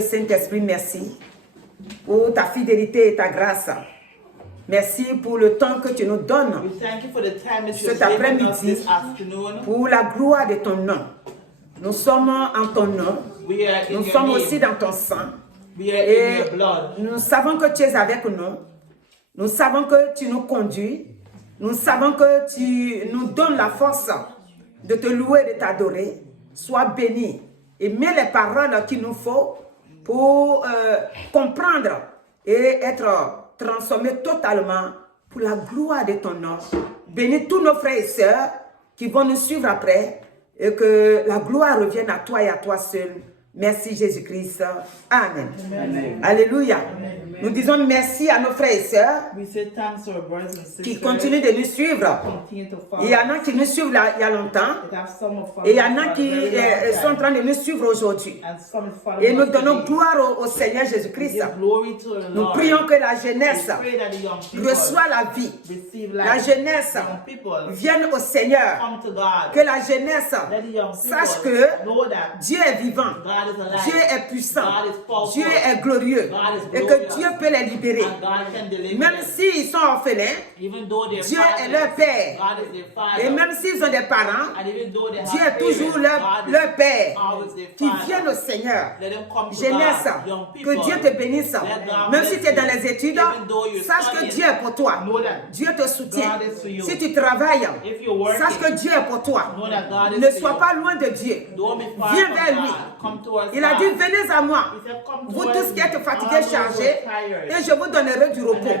Saint-Esprit, merci pour ta fidélité et ta grâce. Merci pour le temps que tu nous donnes cet après-midi pour la gloire de ton nom. Nous sommes en ton nom, nous sommes aussi dans ton sang et nous savons que tu es avec nous. Nous savons que tu nous conduis. Nous savons que tu nous donnes la force de te louer et de t'adorer. Sois béni et mets les paroles qu'il nous faut pour comprendre et être transformé totalement pour la gloire de ton nom. Bénis tous nos frères et sœurs qui vont nous suivre après et que la gloire revienne à toi et à toi seul. Merci Jésus-Christ. Amen. Amen. Alléluia. Amen. Nous disons merci à nos frères et sœurs qui continuent de nous suivre. Il y en a qui nous suivent là, il y a longtemps et il y en a qui sont en train de nous suivre aujourd'hui. Et nous donnons gloire au Seigneur Jésus-Christ. Nous prions que la jeunesse reçoive la vie. La jeunesse vienne au Seigneur. Que la jeunesse sache que Dieu est vivant. Dieu est puissant, Dieu est glorieux et que Dieu peut les libérer. Même s'ils sont orphelins, Dieu est leur Père. Et même s'ils ont des parents, Dieu est toujours leur Père. Qui viennent au Seigneur. Jeunesse, que Dieu te bénisse. Même si tu es dans les études, sache que Dieu est pour toi. Dieu te soutient. Si tu travailles, sache que Dieu est pour toi. Ne sois pas loin de Dieu. Viens vers lui. Il a dit, venez à moi, vous tous qui êtes fatigués, chargés, et je vous donnerai du repos.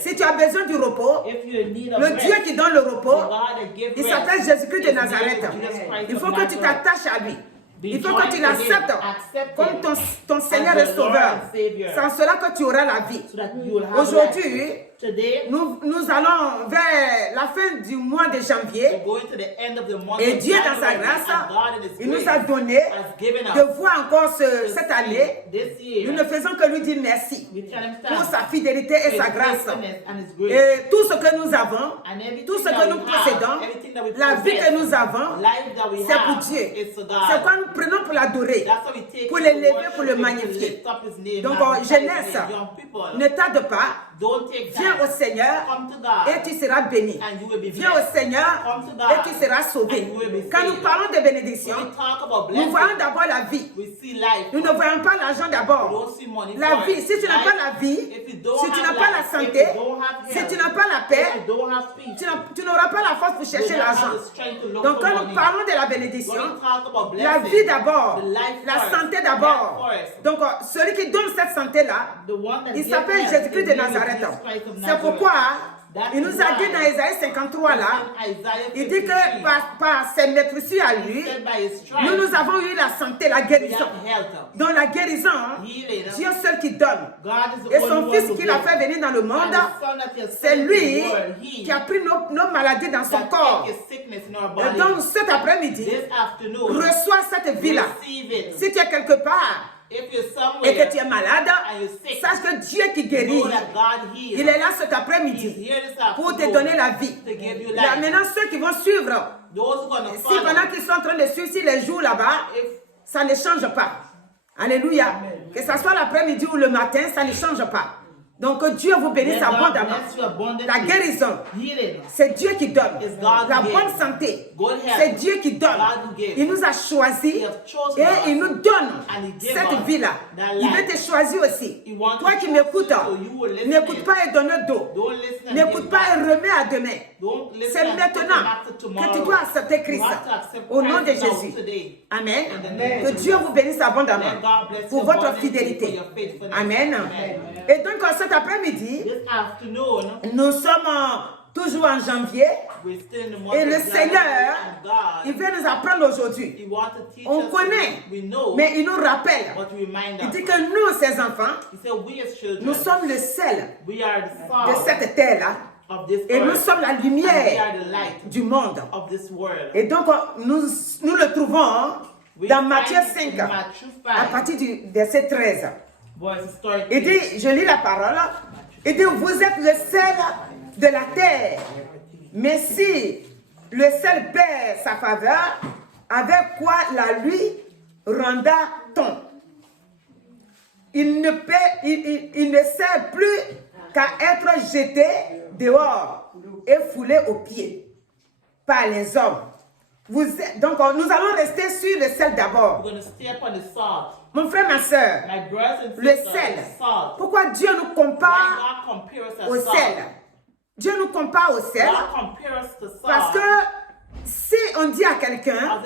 Si tu as besoin du repos, le Dieu qui donne le repos, il s'appelle Jésus-Christ de Nazareth. Il faut que tu t'attaches à lui. Il faut que tu l'acceptes comme ton Seigneur et Sauveur. C'est en cela que tu auras la vie. Aujourd'hui, nous allons vers la fin du mois de janvier et Dieu dans sa grâce, il nous a donné de voir encore cette année. Nous ne faisons que lui dire merci pour sa fidélité et sa grâce. Et tout ce que nous avons, tout ce que nous possédons, la vie que nous avons, c'est pour Dieu. C'est quoi nous prenons pour l'adorer, pour l'élever, pour le magnifier. Donc, jeunesse, ne tarde pas. Viens au Seigneur et tu seras béni. Viens au Seigneur et tu seras sauvé. Quand nous parlons de bénédiction, nous voyons d'abord la vie. Nous ne voyons pas l'argent d'abord. La vie, si tu n'as pas la vie, si tu n'as pas la santé, si tu n'as pas la paix, tu n'auras pas la force pour chercher l'argent. Donc quand nous parlons de la bénédiction, la vie d'abord, la santé d'abord. Donc celui qui donne cette santé-là, il s'appelle Jésus-Christ de Nazareth. C'est pourquoi il nous a dit dans Isaïe 53 là, il dit que par ses maîtrises à lui, nous avons eu la santé, la guérison. Donc la guérison, Dieu seul qui donne. Et son fils qu'il a fait venir dans le monde, c'est lui qui a pris nos maladies dans son corps. Et donc cet après-midi, reçois cette vie-là. Si tu es quelque part, et que tu es malade, sache que Dieu qui guérit, il est là cet après-midi pour te donner la vie. Là, maintenant, ceux qui vont suivre, si pendant qu'ils sont en train de suivre, si les jours là-bas, ça ne change pas. Alléluia. Que ce soit l'après-midi ou le matin, ça ne change pas. Donc que Dieu vous bénisse abondamment. La guérison, c'est Dieu qui donne. La bonne santé, c'est Dieu qui donne. Il nous a choisis et il nous donne cette vie-là. Il veut te choisir aussi. Toi qui m'écoutes, n'écoute pas et donne dos. N'écoute pas et remets à demain. C'est maintenant que tu dois accepter Christ. Au nom de Jésus. Amen. Que Dieu vous bénisse abondamment pour votre fidélité. Amen. Et donc, cet après-midi, nous sommes toujours en janvier et le Seigneur, il veut nous apprendre aujourd'hui. On connaît, mais il nous rappelle. Il dit que nous, ses enfants, nous sommes le sel de cette terre-là. Et nous sommes la lumière du monde. Et donc, nous le trouvons dans Matthieu 5, à partir du verset 13. Il dit, je lis la parole, il dit, vous êtes le sel de la terre. Mais si le sel perd sa faveur, avec quoi la lui rendra-t-on? il ne sert plus qu'à être jeté dehors et foulé aux pieds par les hommes. Donc, nous allons rester sur le sel d'abord. Mon frère, ma soeur, le sel. Pourquoi Dieu nous compare au sel? Dieu nous compare au sel parce que si on dit à quelqu'un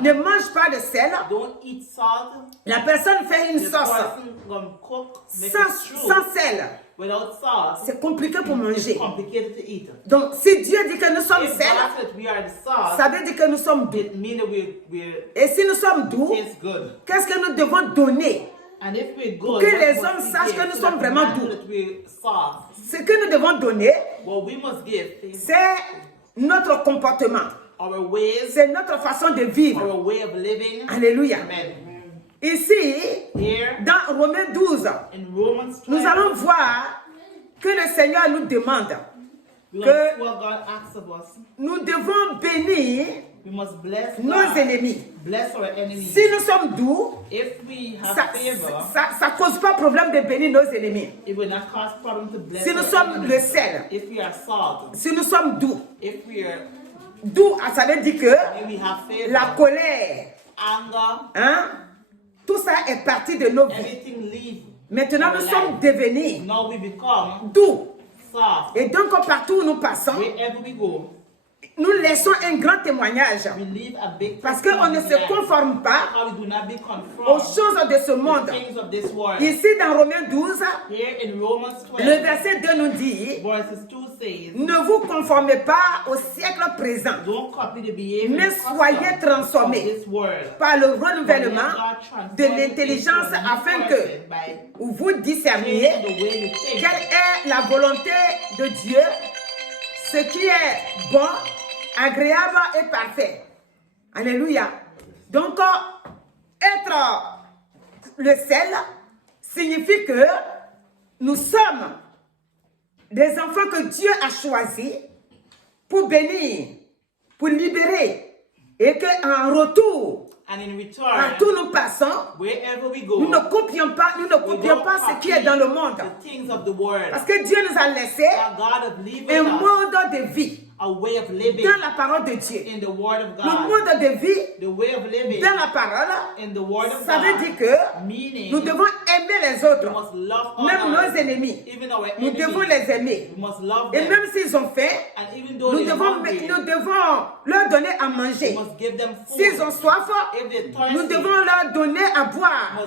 ne mange pas de sel, la personne fait une sauce sans sel. C'est compliqué pour manger. Donc, si Dieu dit que nous sommes sel, ça veut dire que nous sommes doux. Et si nous sommes doux, qu'est-ce que nous devons donner pour que les hommes sachent que nous sommes vraiment doux? Ce que nous devons donner, c'est notre comportement. C'est notre façon de vivre. Alléluia. Ici, dans Romains 12, nous allons voir que le Seigneur nous demande que nous devons bénir nos ennemis. Si nous sommes doux, ça ne cause pas problème de bénir nos ennemis. Si nous sommes le sel, si nous sommes doux, doux, ça veut dire que la colère, hein, tout ça est parti de nos vies. Maintenant, nous sommes devenus doux. Et donc, partout où nous passons, nous laissons un grand témoignage parce qu'on ne se conforme pas aux choses de ce monde. Ici dans Romains 12, le verset 2 nous dit: ne vous conformez pas au siècle présent, mais soyez transformés par le renouvellement de l'intelligence afin que vous discerniez quelle est la volonté de Dieu, ce qui est bon, agréable et parfait. Alléluia. Donc, être le sel signifie que nous sommes des enfants que Dieu a choisis pour bénir, pour libérer, et qu'en retour, partout nous passons, nous ne copions pas ce qui est dans le monde. Parce que Dieu nous a laissé un mode de vie dans la parole de Dieu. Le mode de vie dans la parole, ça veut dire que nous devons aimer les autres, même nos ennemis. Nous devons les aimer. Et même s'ils ont faim, nous devons leur donner à manger. S'ils ont soif, nous devons leur donner à boire.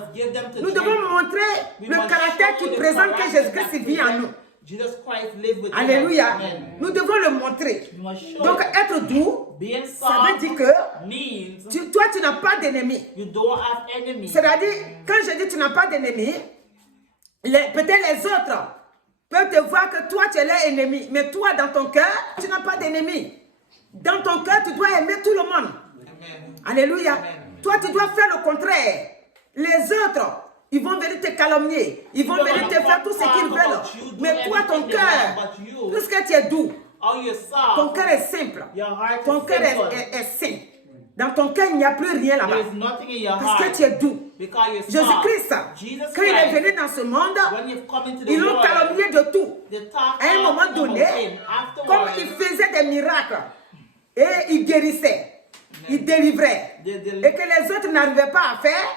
Nous devons montrer le caractère qui présente que Jésus-Christ vit en nous. Alléluia. Nous devons le montrer. Donc, être doux, ça veut dire que toi, tu n'as pas d'ennemis. C'est-à-dire, quand je dis tu n'as pas d'ennemis, peut-être les autres peuvent te voir que toi, tu es leur ennemi. Mais toi, dans ton cœur, tu n'as pas d'ennemis. Dans ton cœur, tu dois aimer tout le monde. Alléluia. Toi, tu dois faire le contraire. Les autres, ils vont venir te calomnier. Ils vont venir te faire tout ce qu'ils veulent. Mais toi, ton cœur, puisque tu es doux, ton cœur est simple. Ton cœur est sain. Dans ton cœur, il n'y a plus rien là-bas. Parce que tu es doux. Jésus-Christ, quand il est venu dans ce monde, ils l'ont calomnié de tout. À un moment donné, comme il faisait des miracles, et il guérissait, il délivrait, et que les autres n'arrivaient pas à faire,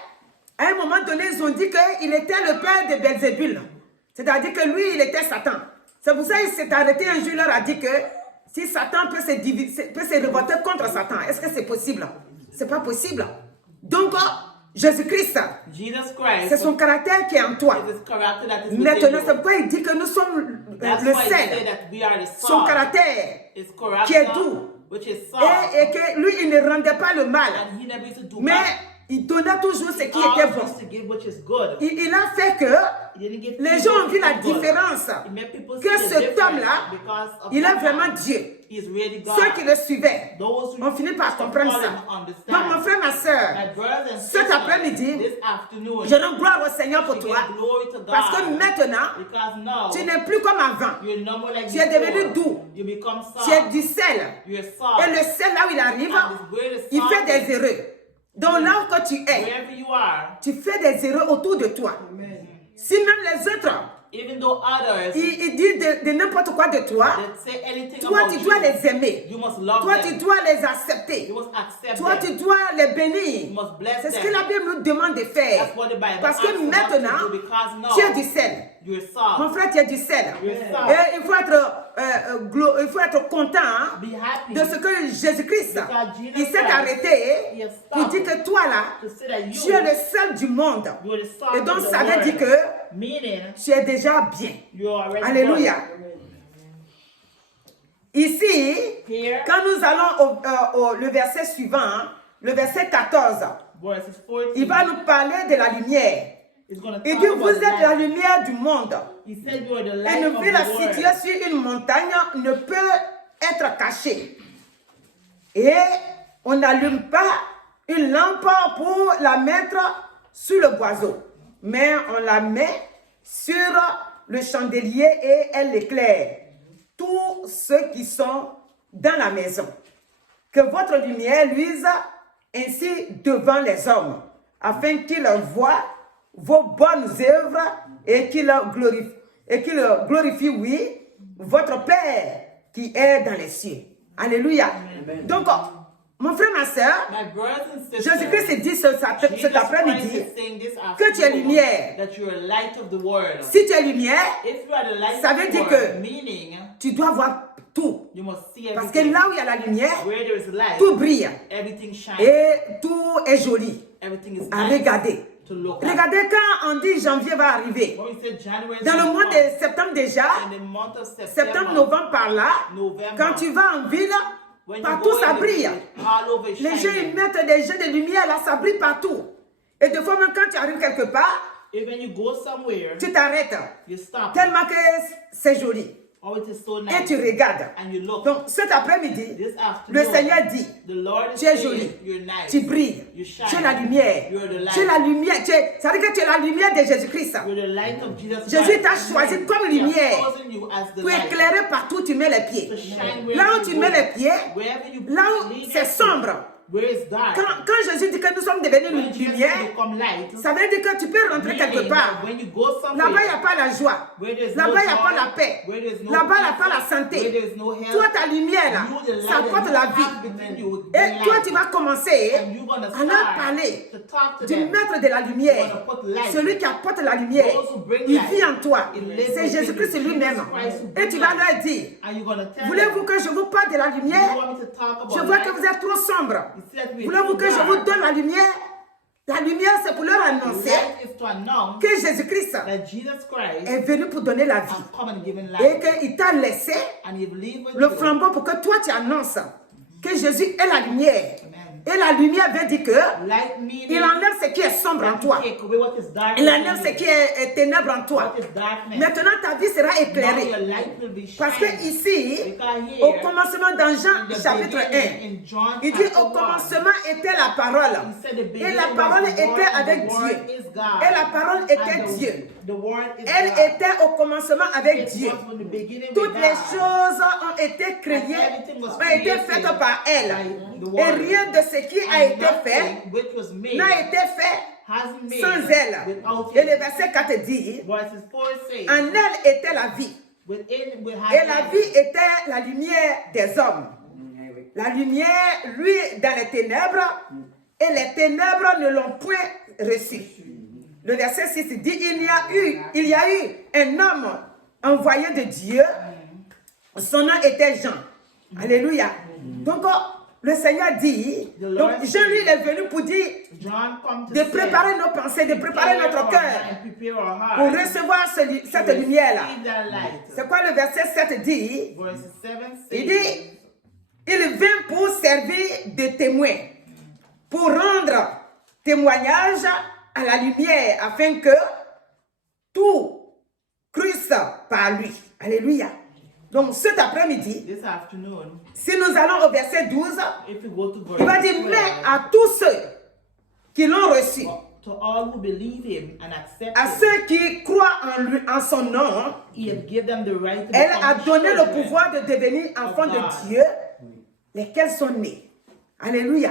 à un moment donné, ils ont dit qu'il était le père de Belzébul. C'est-à-dire que lui, il était Satan. C'est pour ça qu'il s'est arrêté un jour, il leur a dit que si Satan peut se révolter contre Satan, est-ce que c'est possible? C'est pas possible. Donc, Jésus-Christ, c'est son caractère qui est en toi. Maintenant, c'est pourquoi il dit que nous sommes le sel. Son caractère qui est doux. Et que lui, il ne rendait pas le mal. Mais il donnait toujours ce qui était bon. Il a fait que les gens ont vu la différence. Que cet homme-là, il est vraiment Dieu. Ceux qui le suivaient ont fini par comprendre ça. Donc mon frère, ma soeur, cet après-midi, je rends gloire au Seigneur pour toi. Parce que maintenant, tu n'es plus comme avant. Tu es devenu doux. Tu es du sel. Et le sel, là où il arrive, il fait des erreurs. Donc là où tu es, tu fais des erreurs autour de toi. Amen. Si même les autres, Even though others, ils disent de n'importe quoi de toi, say anything toi about tu dois you, les aimer. you must love Toi them. tu dois les accepter. You must accept Toi them. tu dois les bénir. You must bless C'est ce them. que la Bible nous demande de faire. That's what the Bible Parce asks que us maintenant, to do, because now tu es du sel. you're salt. Mon frère, tu es du sel. You're salt. Et il faut être content Be happy de ce que Jésus-Christ, because Jesus il s'est Christ, arrêté he has pour dire stopped que toi là, to say that tu es le sel du monde. you're the salt Et donc of the ça veut world. dire que Meaning, tu es déjà bien. you're already Alléluia. good. Ici, Here, quand nous allons au le verset suivant, hein, le verset 14, verses 14, il va nous parler de la lumière. is going to Il talk dit, about vous êtes la light. lumière du monde. He said you are the Et light une of ville the world. située sur une montagne ne peut être cachée. Et on n'allume pas une lampe pour la mettre sur le boiseau, mais on la met sur le chandelier et elle éclaire tous ceux qui sont dans la maison. Que votre lumière luise ainsi devant les hommes, afin qu'ils voient vos bonnes œuvres et qu'ils glorifient, oui, votre Père qui est dans les cieux. Alléluia. Amen. Donc, mon frère, ma soeur, My brothers and sisters, Jésus-Christ dit cet Jesus après-midi Christ is saying this que tu es afternoon lumière. that you are light of the world. Si tu es lumière, If you are the light ça of veut the dire world, que meaning tu dois voir tout. you must see Parce que everything. là où il y a la lumière, Where there is light, tout brille everything shines. et tout est joli Everything is à nice regarder. to look at. Regardez quand on dit janvier va arriver. When we say January, Dans le mois month, de septembre déjà, in the month of September, septembre, novembre par là, November, quand tu vas en ville, when you partout go ça in the brille. city, all over Les gens shining. ils mettent des jeux de lumière là, ça brille partout. Et des fois même quand tu arrives quelque part, If when you go somewhere, tu t'arrêtes. you stop, Tellement que c'est joli. oh, it is so Et nice, tu regardes. and you look. Donc cet après-midi, This le afternoon, Seigneur dit, the Lord is tu es saying, joli, you're nice, tu brilles, you shine, tu es la lumière, you are the light, tu es la lumière, ça veut dire que tu es la lumière de Jésus-Christ. you're the light of Jesus Jésus Christ. t'a choisi comme He has lumière chosen you as the pour light, éclairer partout où tu mets les pieds. to shine Là wherever où tu you mets go, les pieds, wherever you là où lead c'est your sombre. feet, where it's dark. Quand Jésus dit que nous sommes devenus When une Jesus lumière, become light, ça veut dire que tu peux rentrer quelque meaning part. that when you go Là-bas, il n'y a somewhere, pas la joie. where there's Là-bas, no il n'y a pas joy, la paix. where there's no Là-bas, il n'y a peace, pas la where santé. there's no health, Toi, ta lumière, là, you, the light ça that apporte you la have vie. within you, will Et bring toi, light. tu vas commencer And you're gonna à leur start parler to talk to du them. maître de la lumière. You're gonna put light. Celui qui apporte la lumière. Those who bring Il light. vit en toi. It lives C'est within Jésus-Christ you. lui-même. Jesus Christ who Et brings tu vas light. leur dire, And you're gonna tell voulez-vous them, que je vous parle de la you lumière? want me to talk about Je vois light? que vous êtes trop sombre. You see that we're Voulez-vous too que je dark. vous donne la lumière? La lumière, c'est pour leur annoncer Light is to announce que Jésus-Christ that Jesus Christ est venu pour donner la vie. has come and given Et light. qu'il t'a laissé And he believed with le you. flambeau pour que toi tu annonces que Jésus est la lumière. Amen. Et la lumière veut dire que Light meaning il enlève ce qui est sombre en that toi. you take away what is dark Il in enlève ce you. qui est ténèbres en toi. What is darkness. Maintenant ta vie sera Now éclairée. your light will be Parce que shining. ici, Because here, au commencement dans Jean in the chapitre 1, beginning, in John il dit chapter au 1, commencement était la parole. he said the Et beginning la was parole the était Word, and avec the Word Dieu. is God. Et la parole était And Dieu. the Word is Elle God. était au commencement avec It Dieu. was from the beginning with Toutes les God. choses ont été créées, everything was ont été created faites par elle. by the Et Word. rien de ce qui a And été nothing fait which was made n'a été fait hasn't made sans elle. without Et le it. verset 4 dit, Verses 4 says, en elle était la vie. within we Et have la life. vie était la lumière des hommes. La lumière, lui, dans les ténèbres, et les ténèbres ne l'ont point reçu. Le verset 6 dit, il y a eu un homme envoyé de Dieu, son nom était Jean. Alléluia. Donc, le Seigneur dit, donc Jean, lui, il est venu pour dire, John come to de préparer nos pensées, de préparer notre cœur pour recevoir cette lumière-là. C'est quoi le verset 7 dit? Il dit, il vint pour servir de témoin, pour rendre témoignage à la lumière, afin que tout crusse par lui. Alléluia. Donc cet après-midi, si nous allons au verset 12, il va dire, mais à tous ceux qui l'ont reçu, à ceux qui croient en lui, en son nom, elle a donné le pouvoir de devenir enfants de Dieu, lesquels sont nés. Alléluia.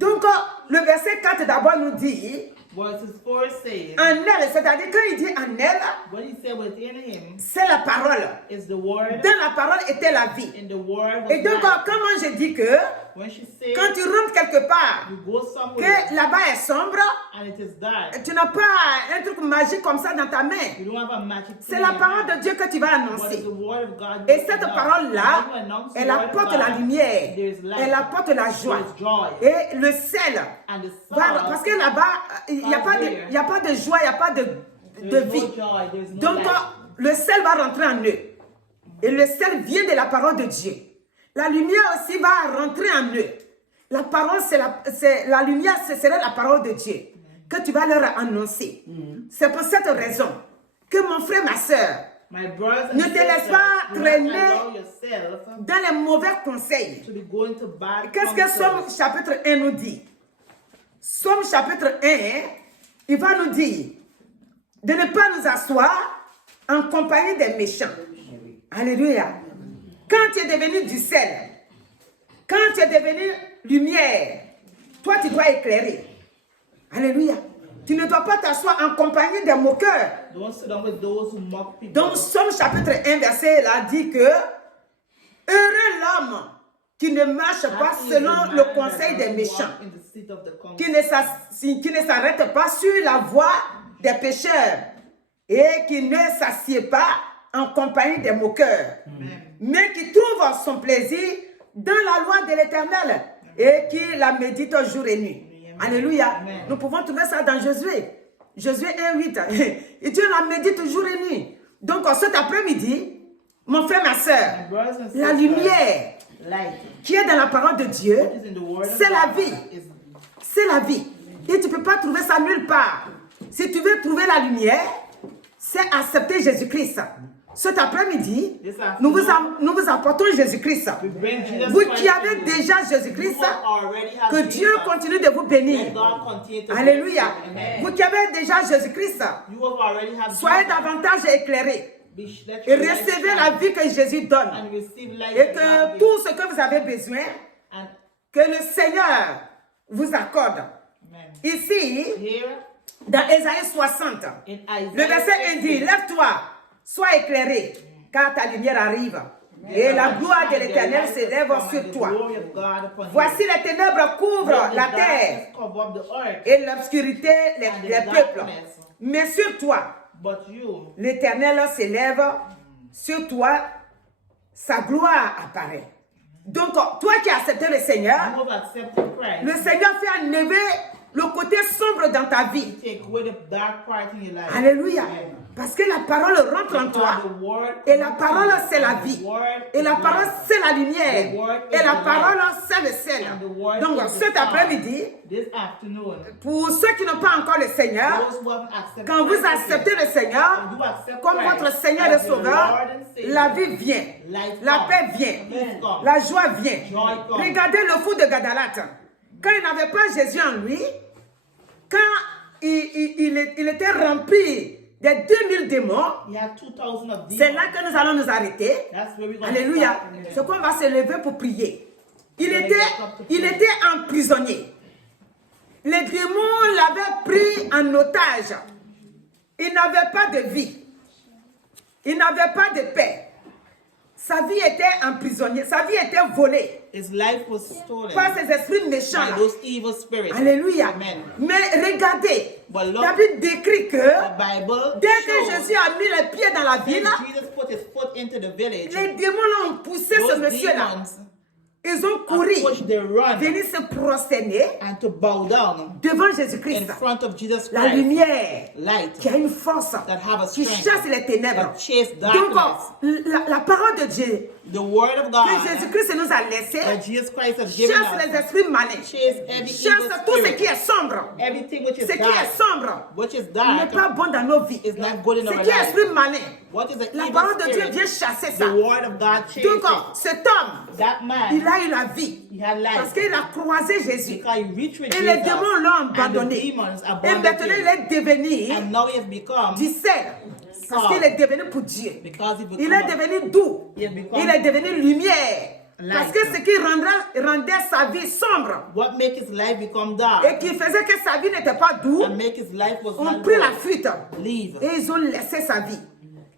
Donc, le verset 4 d'abord nous dit, Verses 4 says, en elle, c'est-à-dire quand il dit en elle, what he said within him c'est la parole. is the word, Dans la parole était la vie. and the word was Et donc, life. comment je dis que When she said, quand tu rentres quelque part, you go somewhere que là-bas est sombre, and it is dark, tu n'as pas un truc magique comme ça dans ta main. you don't have a magic C'est tool la in your parole hand. de Dieu que tu vas What is annoncer. the word of God? Et cette parole-là, When you announce the elle word of apporte God, la lumière, there is light, elle apporte la joie. there is joy, Et le sel, and the parce que là-bas, il n'y a pas de joie, il n'y a pas de vie. no joy, there is no Donc, light. le sel va rentrer en eux. Et le sel vient de la parole de Dieu. La lumière aussi va rentrer en eux. La parole, la lumière, ce serait la parole de Dieu que tu vas leur annoncer. C'est pour cette raison que mon frère, ma soeur, My brothers and ne te laisse sisters, pas do not traîner allow yourself dans les mauvais conseils. to be going to bad Qu'est-ce que Somme counsel. chapitre 1 nous dit? Somme chapitre 1, il va nous dire de ne pas nous asseoir en compagnie des méchants. Alléluia. Quand tu es devenu du sel, quand tu es devenu lumière, toi tu dois éclairer. Alléluia. Tu ne dois pas t'asseoir en compagnie des moqueurs. Don't sit down with those who mock people. Donc, Somme chapitre 1, verset là dit que heureux l'homme qui ne marche pas Happy is the selon man le that conseil des doesn't méchants, walk in the seat of the council. qui ne s'arrête pas sur la voie des pécheurs et qui ne s'assied pas en compagnie des moqueurs, mais qui trouve son plaisir dans la loi de l'Éternel et qui la médite jour et nuit. Alléluia. Amen. Nous pouvons trouver ça dans Josué. Josué 1:8. Et Dieu la médite jour et nuit. Donc cet après-midi, mon frère, ma soeur, My brothers and la sisters, lumière light qui est dans la parole de Dieu, what is in the word of c'est la God vie. is C'est la vie. Et tu ne peux pas trouver ça nulle part. Si tu veux trouver la lumière, c'est accepter Jésus-Christ. Cet après-midi, nous vous apportons Jésus-Christ. we bring Jesus Vous Christ qui avez to you. déjà You Jésus-Christ, who already have que Dieu Jesus, continue de vous bénir. let God continue to Alléluia. bless you. Amen. Vous qui avez déjà Jésus-Christ, You who already have soyez Jesus, davantage éclairés let et your light recevez shine la vie que Jésus donne. and receive light Et that God que gives. tout ce que vous avez besoin, And que le Seigneur vous accorde. amen. Ici, Here dans Ésaïe 60, in le verset 1 dit, 60, lève-toi, sois éclairé, car ta lumière arrive. Et la gloire de l'Éternel s'élève sur toi. Voici les ténèbres couvrent la terre et l'obscurité les peuples. Mais sur toi, But you, l'Éternel s'élève, sur toi, sa gloire apparaît. Donc, toi qui as accepté le Seigneur, who have accepted Christ, le Seigneur fait enlever le côté sombre dans ta vie. take away the dark part in your life. Alléluia. Amen. Parce que la parole rentre en toi. Because the word Et la parole, c'est la and the vie. word Et is la parole, life. c'est la lumière. The word Et is la the parole, light. c'est le sel. And the word Donc, is the cet salt. après-midi, This afternoon, pour ceux qui n'ont pas encore le Seigneur, those who haven't accepted quand vous Christ acceptez le Seigneur when you accept comme Christ votre Seigneur as et your Sauveur, Lord and Savior, la vie vient, life la comes, paix vient, peace comes, la joie vient. joy comes. Regardez le fou de Gadalate. Quand il n'avait pas Jésus en lui, quand il était rempli des 2000 démons, He had 2,000 of c'est demons. là que nous allons nous arrêter. That's where we're going Alléluia. to C'est start. qu'on va se lever pour prier. Il était emprisonné. Les démons l'avaient pris en otage. Il n'avait pas de vie. Il n'avait pas de paix. Sa vie était emprisonnée. Sa vie était volée His life was stolen par ces esprits méchants. by là. those evil spirits. Alléluia. Amen. Mais regardez, But look, la Bible décrit que The Bible dès que shows Jésus a mis les pieds dans la ville, when Jesus put his foot into the village, les démons l'ont poussé, ce those monsieur-là. demons Ils ont couru, pushed they run venir se prosterner and to bow down devant in Jésus-Christ. front of Jesus La Christ. lumière Light qui a une force, that have a qui strength chasse les ténèbres. that chase Donc, darkness. la parole de Dieu The word of que God Jésus-christ nous a laissé that Jesus Christ has given chasse les us esprits malins, chase every evil chasse tout ce qui spirit. est sombre. Everything which is Ce qui dark, est sombre which is n'est dark, pas bon dans nos vies. is not good in Ce our qui est life. esprit malin, What is the la evil parole de Dieu spirit? vient chasser ça. The word of God chases Donc, it. cet homme, That man, il a eu la vie he had life. parce qu'il a croisé Jésus. Because he reached with Et les Jesus, démons l'ont and the abandonné. demons Et abandoned maintenant, il him. est devenu And now he has become, du sel. Parce qu'il est devenu pour Dieu. because he Il est become, devenu doux. he has become Il est devenu lumière. Parce que ce qui rendait sa vie sombre What make his life become dark et qui faisait que sa vie n'était pas douce, and make his life was ont not pris la good. fuite Leave. et ils ont laissé sa vie.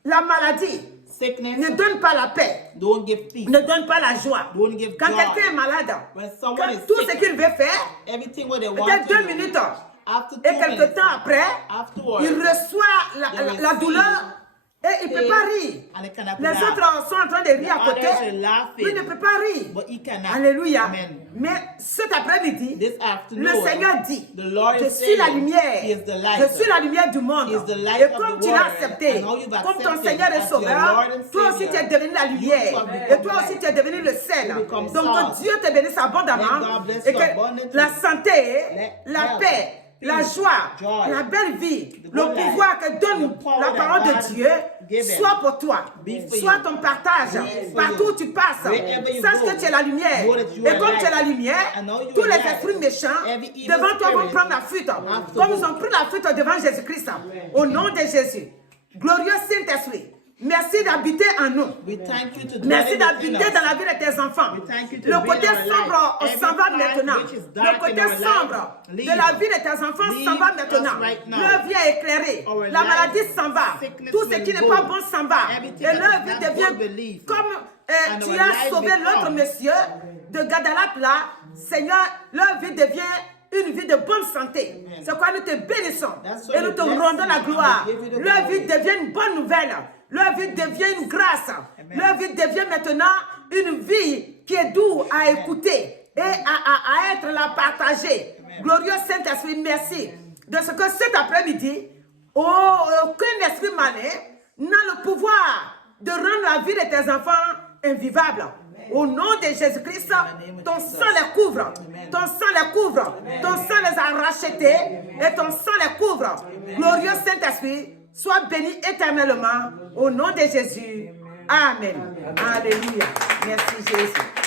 La maladie Sickness ne donne pas la paix, don't give peace. ne donne pas la joie. Don't give Quand joy. quelqu'un est malade, When someone is tout ce sick, qu'il veut faire, everything what they want peut-être to 2 do, minutes, after 2 et quelque minutes, temps après, afterwards, il reçoit la douleur et il ne peut pas rire. and it cannot Les laugh. autres sont en train de rire à côté, others are laughing, lui ne peut pas rire. but he cannot. Alléluia. Amen. Mais cet après-midi, This afternoon, le Seigneur dit, the Lord je is suis la saying, lumière, He is the light. je suis la lumière du monde. He is the light Et of comme the tu l'as world, accepté, and how you've comme ton accepted Seigneur as et your Sauveur, Lord and toi aussi Savior, tu es devenu la lumière. you have become Et toi the aussi light. tu es devenu le sel. You become Donc salt. que Dieu te bénisse abondamment May God bless et you que abundantly. la santé, Let la health, paix, la peace, joie, joy, la belle vie, the le good life, pouvoir que donne the power la that parole God de Dieu given, soit pour toi, be for soit you, ton partage be for partout you. où tu passes. Wherever you Sache go, que tu es la lumière. know that you Et are comme light. tu es la lumière, I know you tous are les light. esprits méchants Every evil devant toi vont spirit prendre la fuite. have to Comme go. ils ont pris la fuite devant Jésus-Christ. Au nom de Jésus. Glorieux Saint-Esprit, merci d'habiter en nous. We thank you to dwell Merci within d'habiter us. dans la vie de tes enfants. We thank you to Le be côté in our sombre life. s'en va Every part maintenant. which is Le dark côté in our life, sombre leave. de la vie de tes enfants s'en Leave va us maintenant. right now. Leur vie est éclairée. Our La life, maladie s'en va. sickness Tout ce will qui n'est go. pas bon s'en va. Everything Et that leur is vie not good will devient leave. comme And tu our as life sauvé become. l'autre monsieur de Gadalac là. Seigneur, leur vie devient une vie de bonne santé. Amen. C'est quoi nous te bénissons That's why et nous we te bless rendons la you. gloire. We give you the Leur vie glory. devient une bonne nouvelle. Leur vie devient une grâce. Amen. Leur vie devient maintenant une vie qui est douce à écouter et à être la partager. Amen. Glorieux Saint-Esprit, merci de ce que cet après-midi, aucun esprit malin n'a le pouvoir de rendre la vie de tes enfants invivable. Au nom de Jésus-Christ, ton sang les couvre. Ton sang les couvre. Ton sang les a rachetés et ton sang les couvre. Glorieux Saint-Esprit, sois béni éternellement. Au nom de Jésus. Amen. Alléluia. Merci Jésus.